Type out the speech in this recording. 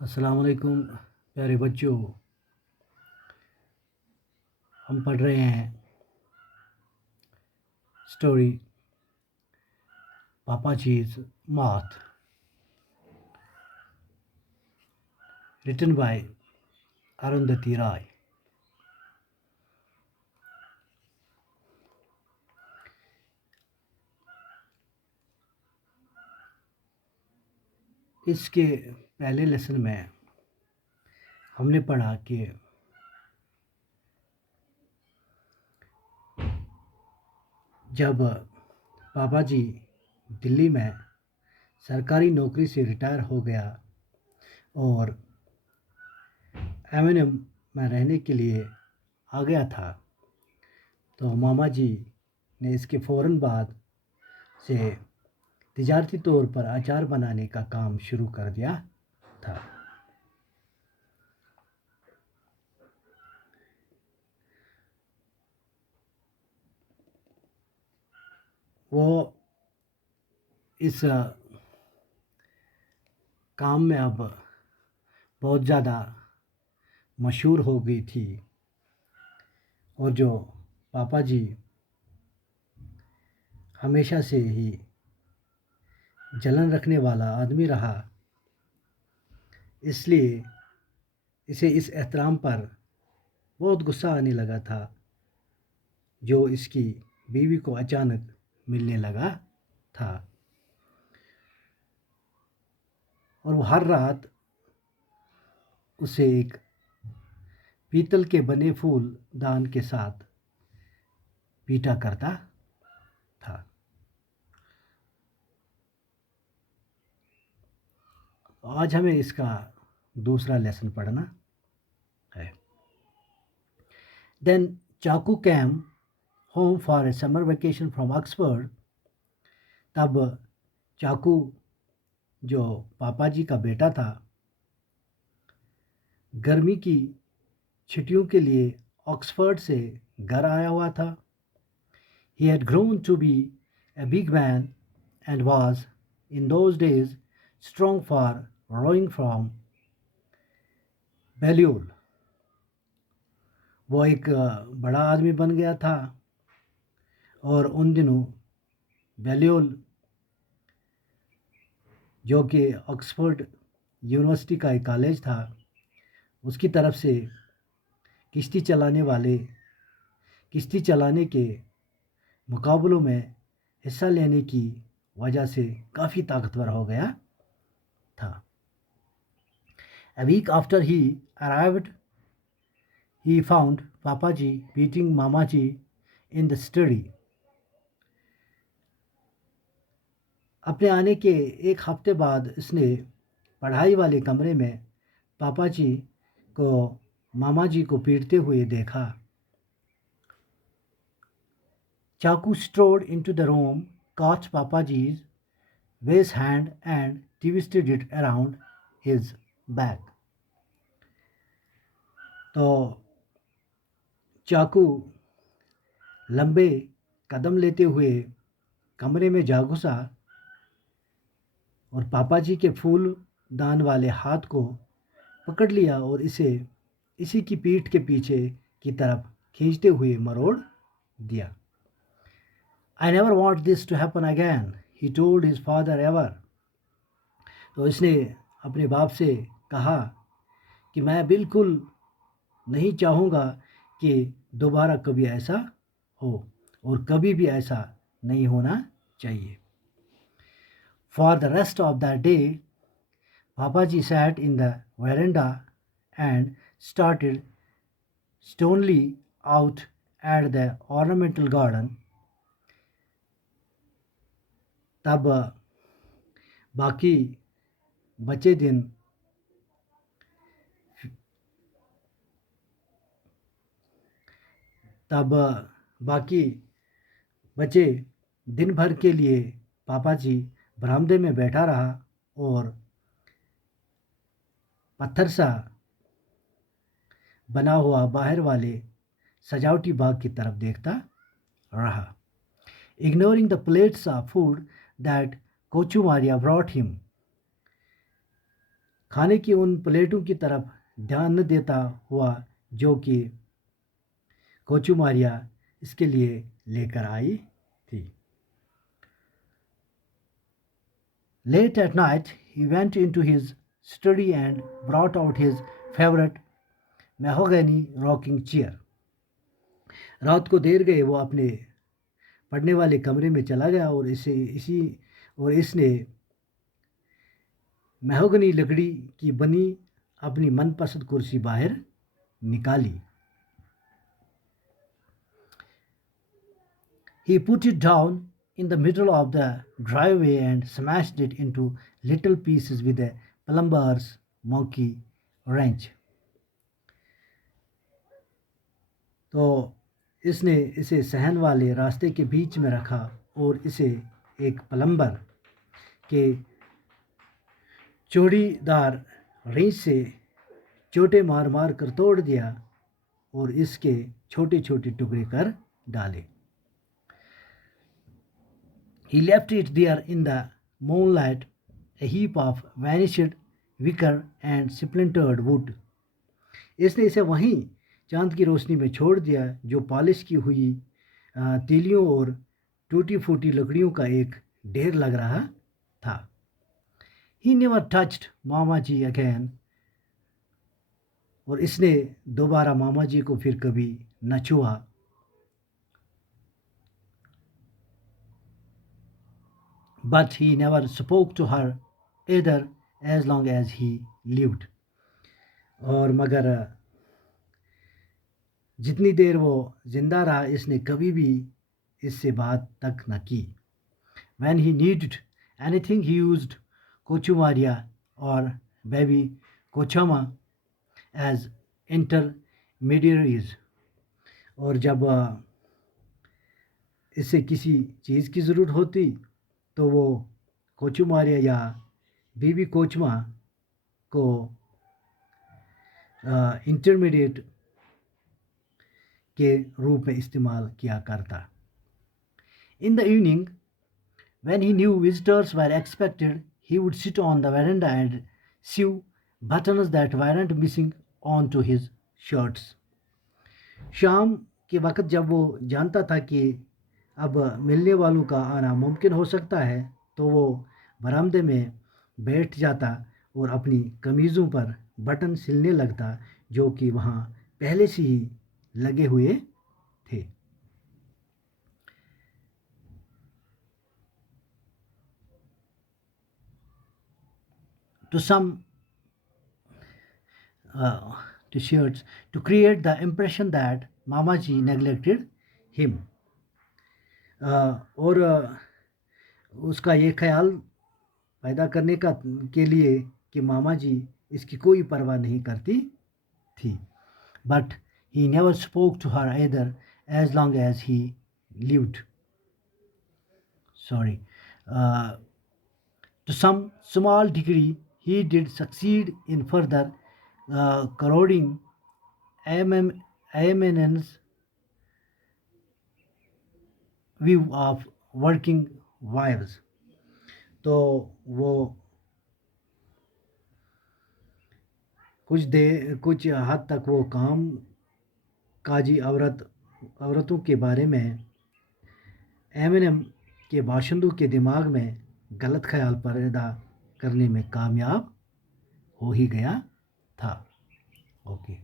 अस्सलाम वालेकुम प्यारे बच्चों। हम पढ़ रहे हैं स्टोरी पापाजी's math, written by Arundhati Roy. इसके पहले लेसन में हमने पढ़ा कि जब पापा जी दिल्ली में सरकारी नौकरी से रिटायर हो गया और एम में रहने के लिए आ गया था, तो मामा जी ने इसके फ़ौरन बाद से तिजारती तौर पर अचार बनाने का काम शुरू कर दिया था। वो इस काम में अब बहुत ज़्यादा मशहूर हो गई थी और जो पापा जी हमेशा से ही जलन रखने वाला आदमी रहा, इसलिए इसे इस एहतराम पर बहुत गुस्सा आने लगा था जो इसकी बीवी को अचानक मिलने लगा था। और वो हर रात उसे एक पीतल के बने फूल दान के साथ पीटा करता था। आज हमें इसका दूसरा लेसन पढ़ना है। Then चाकू came home for a summer vacation from Oxford। तब चाकू जो पापा जी का बेटा था गर्मी की छुट्टियों के लिए ऑक्सफोर्ड से घर आया हुआ था। He had grown to be a big man and was in those days strong for rowing from Balliol। वो एक बड़ा आदमी बन गया था और उन दिनों बैलियोल जो कि ऑक्सफोर्ड यूनिवर्सिटी का एक कॉलेज था, उसकी तरफ से किश्ती चलाने के मुकाबलों में हिस्सा लेने की वजह से काफ़ी ताकतवर हो गया था। A week after he arrived, he found Papaji beating Mamaji in the study। अपने आने के एक हफ्ते बाद इसने पढ़ाई वाले कमरे में पापा जी को मामा जी को पीटते हुए देखा। चाकू strode into the room, caught Papaji's waist hand and twisted it around his back। तो चाकू लंबे कदम लेते हुए कमरे में जा घुसा और पापा जी के फूल दान वाले हाथ को पकड़ लिया और इसे इसी की पीठ के पीछे की तरफ खींचते हुए मरोड़ दिया। I never want this to happen again, he told his father ever। तो इसने अपने बाप से कहा कि मैं बिल्कुल नहीं चाहूँगा कि दोबारा कभी ऐसा हो और कभी भी ऐसा नहीं होना चाहिए। For the rest of that day, Papaji sat in the veranda and started stonily out at the ornamental garden। तब बाकी बचे दिन तब बाकी बचे दिन भर के लिए पापा जी बरामदे में बैठा रहा और पत्थर सा बना हुआ बाहर वाले सजावटी बाग की तरफ देखता रहा। Ignoring the plates of food that कोचू Maria brought him। खाने की उन प्लेटों की तरफ ध्यान न देता हुआ जो कि कोचुमारिया इसके लिए लेकर आई थी। Late at night, he went into his study and brought out his favorite mahogany rocking chair. रात को देर गए वो अपने पढ़ने वाले कमरे में चला गया और इसने मेहगनी लकड़ी की बनी अपनी मनपसंद कुर्सी बाहर निकाली। He put it down in the middle of the driveway and smashed it into little pieces with a plumber's monkey wrench. तो इसने इसे सहन वाले रास्ते के बीच में रखा और इसे एक प्लम्बर के चौड़ीदार रेंच से चोटे मार मार कर तोड़ दिया और इसके छोटे छोटे टुकड़े कर डाले। He left it there in the moonlight, a heap of vanished wicker and splintered wood. इसने इसे वहीं चांद की रोशनी में छोड़ दिया जो पॉलिश की हुई तीलियों और टूटी फूटी लकड़ियों का एक ढेर लग रहा था। He never touched mama ji again. और इसने दोबारा मामा जी को फिर कभी न छुआ। But he never spoke to her either as long as he lived. और मगर जितनी देर वो जिंदा रहा इसने कभी भी इससे बात तक न की। When he needed anything he used Kochumaria or baby Kochama as intermediaries. और जब इससे किसी चीज़ की ज़रूरत होती तो वो कोचुमारिया या बीबी कोचमा को इंटरमीडिएट के रूप में इस्तेमाल किया करता। In the evening, when he knew visitors were expected, he would sit on the veranda and sew buttons that weren't missing onto his shirts. शाम के वक्त जब वो जानता था कि अब मिलने वालों का आना मुमकिन हो सकता है तो वो बरामदे में बैठ जाता और अपनी कमीज़ों पर बटन सिलने लगता जो कि वहाँ पहले से ही लगे हुए थे। To shirts to create the impression that Mamaji neglected him. और उसका ये ख्याल पैदा करने के लिए कि मामा जी इसकी कोई परवाह नहीं करती थी। But he never spoke to her either as long as he lived. To some small degree, he did succeed in further corroding AMN's view of working wives. तो वो कुछ हद तक वो काम काजी औरतों के बारे में एमएनएम के बाशिंदों के दिमाग में गलत ख्याल पैदा करने में कामयाब हो ही गया था। ओके।